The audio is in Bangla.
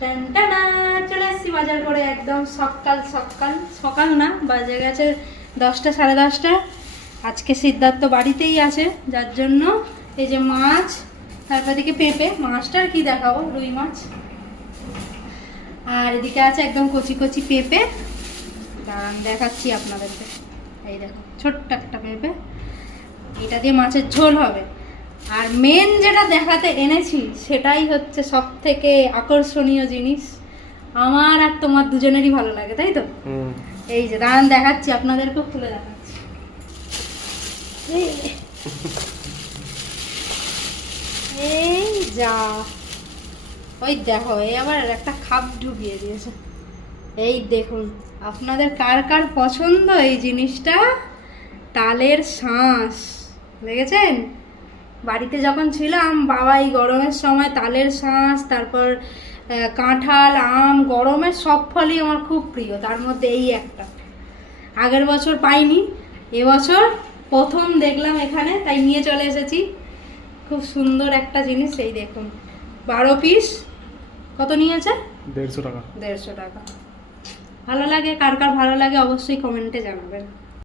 টানটানা, চলে এসেছি বাজার করে একদম সকাল সকাল। সকাল না, বাজে গেছে 10টা সাড়ে 10টা। আজকে সিদ্ধার্থ বাড়িতেই আছে, যার জন্য এই যে মাছ, তারপর দিকে পেঁপে, মাছটা আর কি দেখাবো, রুই মাছ। আর এদিকে আছে একদম কচি কচি পেঁপে, দাঁড়ান দেখাচ্ছি আপনাদেরকে। এই দেখো ছোট্ট একটা পেঁপে, এটা দিয়ে মাছের ঝোল হবে। আর মেন যেটা দেখাতে এনেছি সেটাই হচ্ছে সব থেকে আকর্ষণীয় জিনিস, আমার আর তোমার দুজনেরই ভালো লাগে, তাই তো? এই যে দাঁড়ান দেখাচ্ছি আপনাদেরকেও, খুলে দেখাচ্ছি। এই যা, ওই দেখো, এই আবার একটা খাপ ঢুকিয়ে দিয়েছে। এই দেখুন, আপনাদের কার কার পছন্দ এই জিনিসটা? তালের শাঁস দেখেছেন? বাড়িতে যখন ছিলাম, বাবা এই গরমের সময় তালের শাঁস, তারপর কাঁঠাল, আম, গরমের সব ফলই আমার খুব প্রিয়, তার মধ্যে এই একটা। আগের বছর পাইনি, এবছর প্রথম দেখলাম এখানে, তাই নিয়ে চলে এসেছি। খুব সুন্দর একটা জিনিস, এই দেখুন 12 পিস। কত নিয়েছে? 150 টাকা। 150 টাকা। ভালো লাগে, কার কার ভালো লাগে অবশ্যই কমেন্টে জানাবেন।